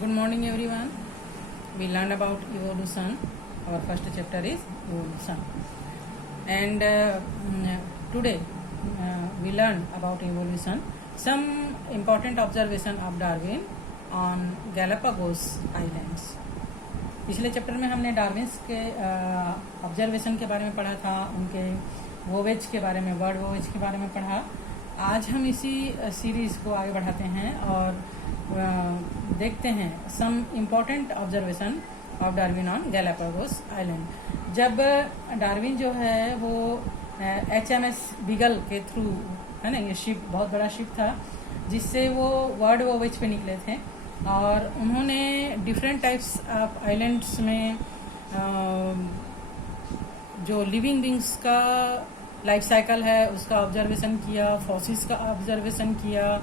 Good morning, everyone. We learned about evolution. Our first chapter is evolution, and today we learn about evolution. Some important observation of Darwin on Galapagos Islands. पिछले chapter में हमने Darwin's के observation के बारे में पढ़ा था, उनके वोवेज के बारे में, बर्ड वोवेज के बारे में पढ़ा। आज हम इसी सीरीज को आगे बढ़ाते हैं और देखते हैं some important observation of Darwin on Galapagos island. जब डार्विन जो है वो HMS बीगल के थ्रू, है ना, ये शिप बहुत बड़ा शिप था जिससे वो वर्ल्ड वोवेज पे निकले थे और उन्होंने डिफरेंट टाइप्स ऑफ आइलैंड्स में जो लिविंग बींग्स का लाइफ साइकिल है उसका ऑब्जर्वेशन किया, फॉसिल्स का ऑब्जर्वेशन किया,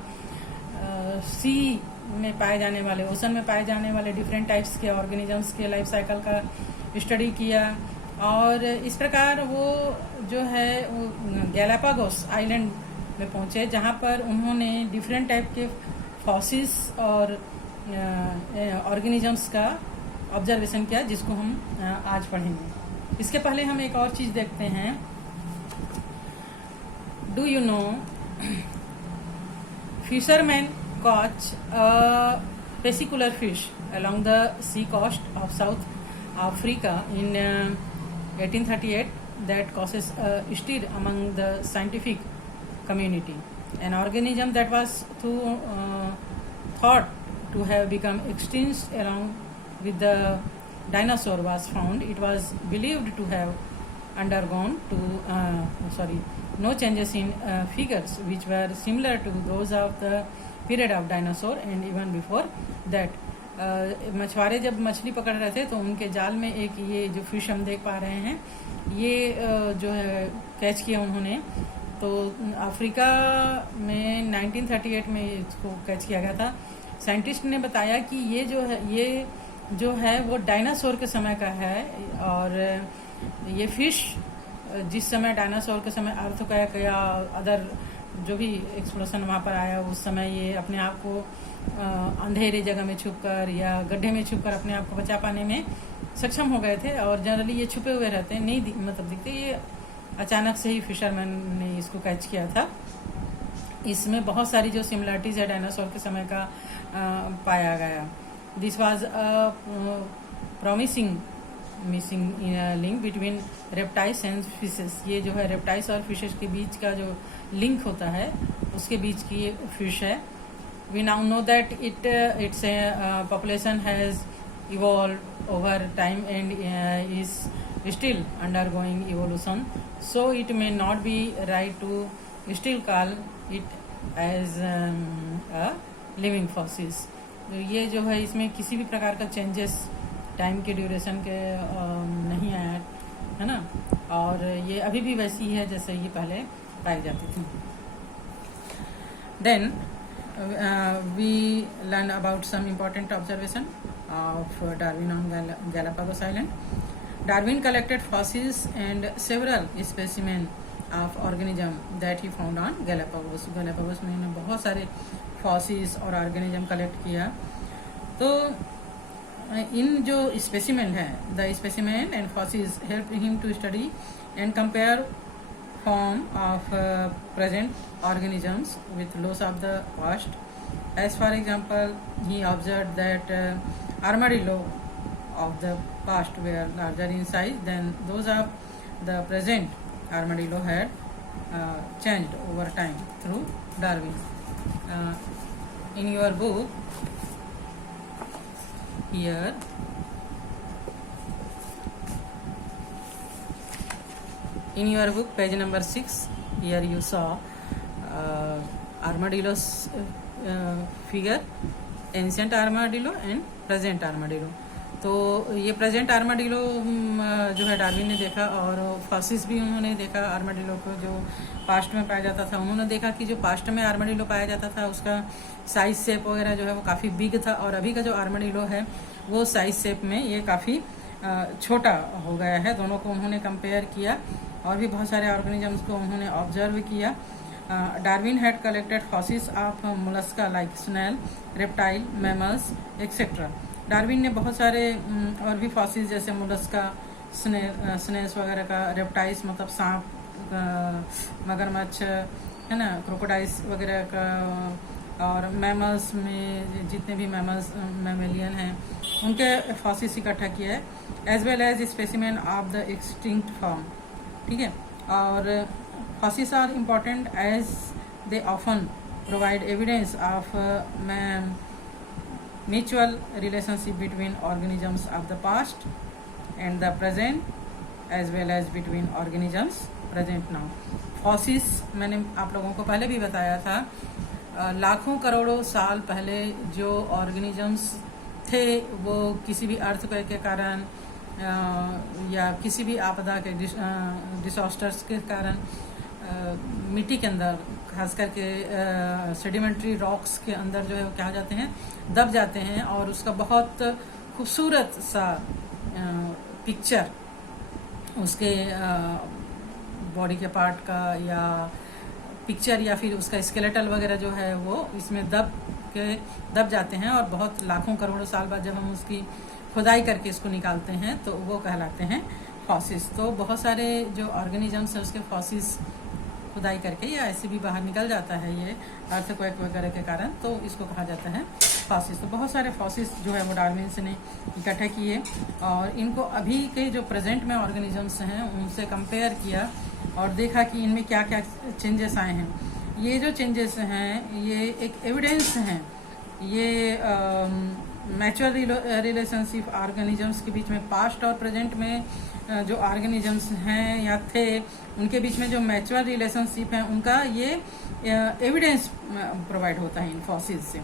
सी में पाए जाने वाले, ओशन में पाए जाने वाले डिफरेंट टाइप्स के ऑर्गेनिजम्स के लाइफ साइकिल का स्टडी किया और इस प्रकार वो जो है वो गैलापागोस आइलैंड में पहुंचे जहां पर उन्होंने डिफरेंट टाइप के फॉसिल्स और ऑर्गेनिजम्स का ऑब्जर्वेशन किया जिसको हम आज पढ़ेंगे। इसके पहले हम एक और चीज़ देखते हैं। Do you know fishermen caught a vesicular fish along the sea coast of South Africa in 1838 that causes a stir among the scientific community. An organism that was thought to have become extinct along with the dinosaur was found. It was believed to have undergone no changes in figures which were similar to those of the period of dinosaur and even before that. मछुआरे जब मछली पकड़ रहे थे तो उनके जाल में एक ये जो फिश हम देख पा रहे हैं ये जो है कैच किया उन्होंने। तो अफ्रीका में 1938 में इसको कैच किया गया था। साइंटिस्ट ने बताया कि ये जो है वो डायनासोर के समय का है और ये फिश जिस समय डायनासोर के समय अर्थक्वेक या अदर जो भी एक्सप्लोशन वहाँ पर आया उस समय ये अपने आप को अंधेरे जगह में छुपकर या गड्ढे में छुपकर अपने आप को बचा पाने में सक्षम हो गए थे और जनरली ये छुपे हुए रहते हैं, नहीं मतलब दिखते। ये अचानक से ही फिशरमैन ने इसको कैच किया था। इसमें बहुत सारी जो सिमिलरिटीज है डायनासोर के समय का पाया गया। This was promising link between reptiles and fishes. ये जो है रेप्टाइल्स और फिशेस के बीच का जो लिंक होता है उसके बीच की फिश है। We now know that its population has evolve over time and is still undergoing evolution, so it may not be right to still call it as a living fossils. ये जो है इसमें किसी भी प्रकार का चेंजेस टाइम के duration के नहीं आया है ना, और ये अभी भी वैसी है जैसे ये पहले पाई जाती थी। Then we learn about some important observation of Darwin on Galapagos island. Darwin collected fossils and several specimen of organism that he found on Galapagos. Galapagos में इन्होंने बहुत सारे फॉसिल्स और ऑर्गेनिज्म कलेक्ट किया। तो इन जो स्पेसिमेन है, the specimen and fossils help him to study and compare form of present organisms with those of the past. As for example he observe that armadillo of the past were larger in size than those of the present. Armadillo had changed over time through Darwin. In your book here in your book page number 6 here you saw armadillo's figure, ancient armadillo and present armadillo। तो ये present armadillo जो है Darwin ने देखा और fossils भी उन्होंने देखा। आर्माडिलो को जो पास्ट में पाया जाता था उन्होंने देखा कि जो पास्ट में आर्माडिलो पाया जाता था उसका साइज शेप वगैरह जो है वो काफ़ी बिग था और अभी का जो आर्माडिलो है वो साइज शेप में ये काफ़ी छोटा हो गया है। दोनों को उन्होंने कंपेयर किया और भी बहुत सारे ऑर्गेनिजम्स को उन्होंने ऑब्जर्व किया Darwin had collected fossils of mollusca like snail, reptile, mammals, etc. Darwin ने बहुत सारे और भी फॉसिल्स जैसे मोलस्का, स्नेल्स वगैरह का, रेप्टाइल्स मतलब सांप, मगरमच्छ है ना, क्रोकोडाइल्स वगैरह का, और मैमल्स में जितने भी मैमेलियन हैं उनके फॉसिल्स इकट्ठा किया है, as well as specimen of the extinct form. ठीक है, और fossils are important as they often provide evidence of mutual relationship between organisms of the past and the present as well as between organisms present now. fossils मैंने आप लोगों को पहले भी बताया था, लाखों करोड़ों साल पहले जो ऑर्गेनिजम्स थे वो किसी भी अर्थक्वेक के कारण या किसी भी आपदा के डिसास्टर्स के कारण मिट्टी के अंदर, खास करके सेडिमेंट्री रॉक्स के अंदर जो है वो क्या जाते हैं, दब जाते हैं, और उसका बहुत खूबसूरत सा पिक्चर उसके बॉडी के पार्ट का या पिक्चर या फिर उसका स्केलेटल वगैरह जो है वो इसमें दब जाते हैं, और बहुत लाखों करोड़ों साल बाद जब हम उसकी खुदाई करके इसको निकालते हैं तो वो कहलाते हैं फॉसिल्स। तो बहुत सारे जो ऑर्गेनिजम्स हैं उसके फॉसिल्स खुदाई करके या ऐसे भी बाहर निकल जाता है ये अर्थक्वेक वगैरह के कारण, तो इसको कहा जाता है फॉसिल्स। तो बहुत सारे फॉसिल्स जो है वो डार्विन ने इकट्ठा किए और इनको अभी के जो प्रेजेंट में ऑर्गेनिजम्स हैं उनसे कंपेयर किया और देखा कि इनमें क्या क्या चेंजेस आए हैं। ये जो चेंजेस हैं ये एक एविडेंस हैं, ये मैच्योर रिलेशनशिप ऑर्गेनिजम्स के बीच में, पास्ट और प्रेजेंट में जो ऑर्गेनिजम्स हैं या थे उनके बीच में जो मैच्योर रिलेशनशिप है उनका ये एविडेंस प्रोवाइड होता है इन फॉसिल्स से।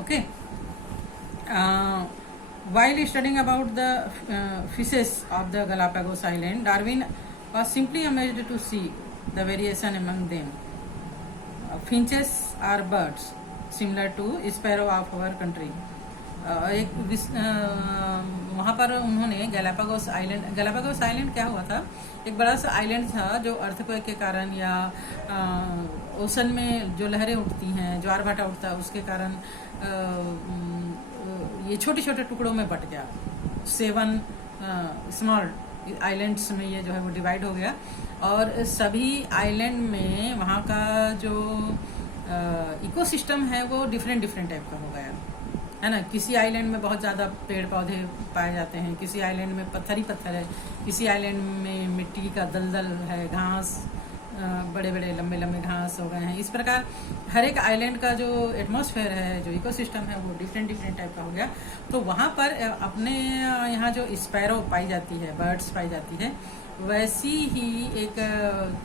Okay, while studying about the fishes of the Galapagos Island, Darwin was simply amazed to see the variation among them. Finches are birds similar to sparrow of our country. वहाँ पर उन्होंने Galapagos island क्या हुआ था, एक बड़ा सा island था जो अर्थक्वेक के कारण या ओशन में जो लहरें उठती हैं, ज्वार भाटा उठता है, उसके कारण ये छोटे छोटे टुकड़ों में बट गया। 7 स्मॉल आइलैंड्स में ये जो है वो डिवाइड हो गया, और सभी आइलैंड में वहाँ का जो इकोसिस्टम है वो डिफरेंट टाइप का हो गया है ना। किसी आइलैंड में बहुत ज़्यादा पेड़ पौधे पाए जाते हैं, किसी आइलैंड में पत्थर ही पत्थर है, किसी आइलैंड में मिट्टी का दलदल है, घास, बड़े बड़े लंबे लंबे घास हो गए हैं। इस प्रकार हर एक आइलैंड का जो एटमॉस्फेयर है, जो इकोसिस्टम है वो डिफरेंट टाइप का हो गया। तो वहाँ पर अपने यहाँ जो स्पैरो पाई जाती है, बर्ड्स पाई जाती है, वैसी ही एक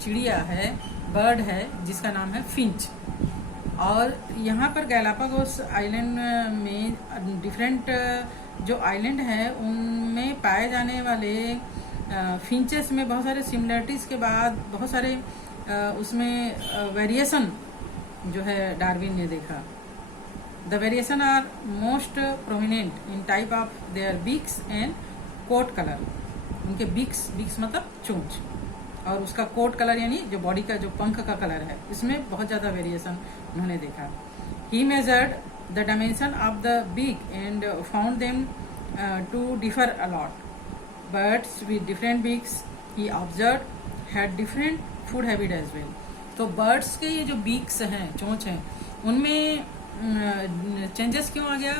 चिड़िया है, बर्ड है जिसका नाम है फिंच। और यहाँ पर गैलापागोस आइलैंड में डिफरेंट जो आइलैंड है उनमें पाए जाने वाले फिंचेस में बहुत सारे सिमिलरिटीज़ के बाद बहुत सारे उसमें वेरिएशन जो है डार्विन ने देखा। The variation are most prominent in type of their beaks and coat colour. उनके बीक्स मतलब चोंच, और उसका कोट कलर यानी जो बॉडी का जो पंख का कलर है, इसमें बहुत ज़्यादा वेरिएशन उन्होंने देखा। He measured the dimension of the beak and found them to differ a lot. Birds with different beaks he observe had different food habit as well. तो बर्ड्स के ये जो बीक्स हैं, चोंच हैं, उनमें चेंजेस क्यों आ गया?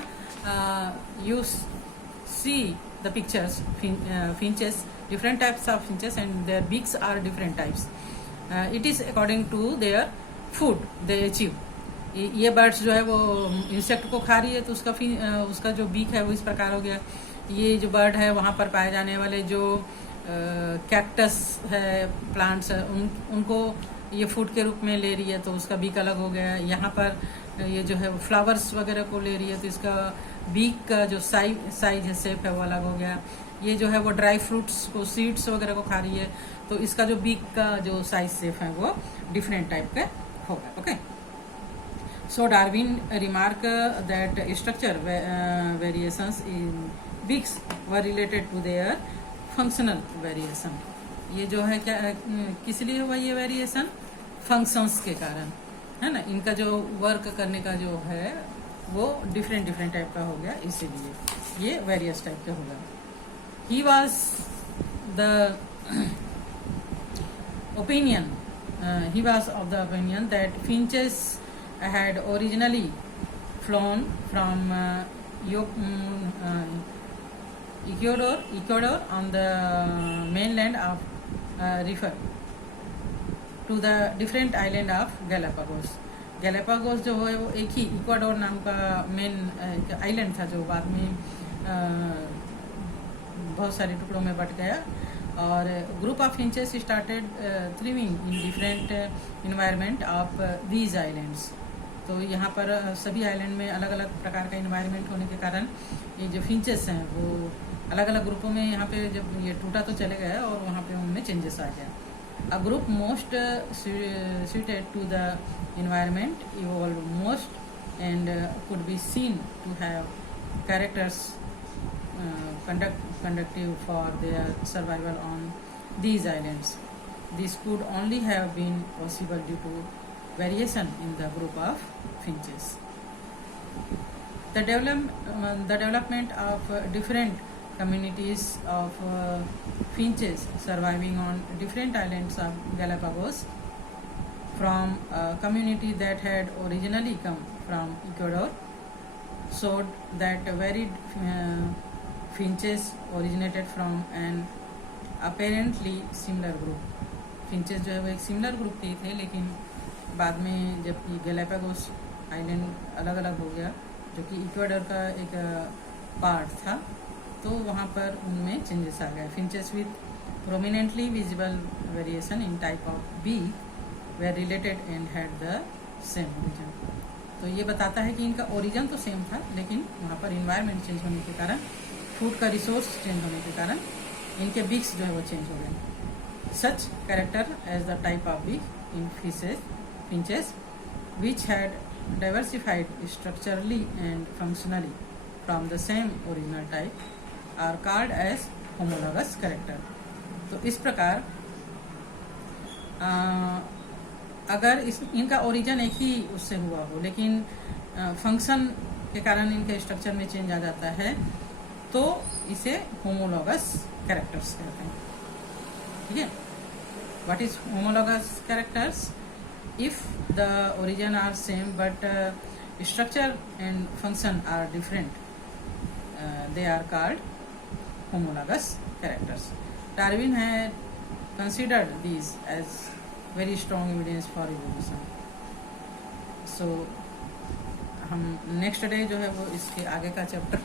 You see the pictures, finches, different types of finches and their beaks are different types. It is according to their food they achieve. ये बर्ड्स जो है वो इंसेक्ट को खा रही है तो उसका जो बीक है वो इस प्रकार हो गया। ये जो बर्ड है वहाँ पर पाए जाने वाले जो कैक्टस है, प्लांट्स है, उनको ये फूड के रूप में ले रही है तो उसका बीक अलग हो गया। यहाँ पर ये जो है फ्लावर्स वगैरह को ले रही है तो इसका बीक का जो साइज है, शेप है, वो अलग हो गया। ये जो है वो ड्राई फ्रूट्स को, सीड्स वगैरह को खा रही है तो इसका जो बीक का जो साइज शेप है वो डिफरेंट टाइप का होगा। Okay, so Darwin remark that structure variations in beaks were related to their functional variation. ये जो है क्या किस लिए हुआ ये वेरिएशन? फंक्शंस के कारण, है ना, इनका जो वर्क करने का जो है वो डिफरेंट डिफरेंट टाइप का हो गया, इसीलिए ये वेरियस टाइप का होगा. He was the opinion, he was of the opinion that finches had originally flown from Ecuador on the mainland of refer to the different island of Galapagos. Galapagos जो है वो एक ही इक्वाडोर नाम का main island था जो बाद में बहुत सारे टुकड़ों में बट गया. और group of finches started thriving in different environment of these islands. तो यहाँ पर सभी आइलैंड में अलग अलग प्रकार का इन्वायरमेंट होने के कारण ये जो फिंचेस हैं वो अलग अलग ग्रुपों में यहाँ पे जब ये टूटा तो चले गया और वहाँ पे उनमें चेंजेस आ गया. A group most suited to the environment evolved most and could be seen to have characters conductive for their survival on these islands. This could only have been possible due to variation in the group of finches. The development of different communities of finches surviving on different islands of Galapagos from a community that had originally come from Ecuador showed that varied finches originated from an apparently similar group. Finches जो है वो एक similar group के थे, लेकिन बाद में जब गैलापागोस आइलैंड अलग अलग हो गया जो कि इक्वाडोर का एक पार्ट था, तो वहाँ पर उनमें चेंजेस आ गए. Finches with prominently visible variation in type of beak were related and had the same origin. तो ये बताता है कि इनका ओरिजिन तो सेम था, लेकिन वहाँ पर इन्वायरमेंट चेंज होने के कारण, फूड का रिसोर्स चेंज होने के कारण इनके बीक्स जो है वो चेंज हो गए. Such character as the type of beak in finches which had diversified structurally and functionally from the same original type are called as homologous character. तो इस प्रकार अगर इनका ओरिजिन एक ही उससे हुआ हो, लेकिन फंक्शन के कारण इनके स्ट्रक्चर में चेंज आ जाता है, तो इसे होमोलॉगस कैरेक्टर्स कहते हैं. ठीक है. What is homologous characters? If the origin are same but structure and function are different, they are called homologous characters. Darwin had considered these as very strong evidence for evolution. So हम next day जो है वो इसके आगे का chapter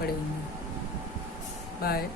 पढ़ेंगे. Bye.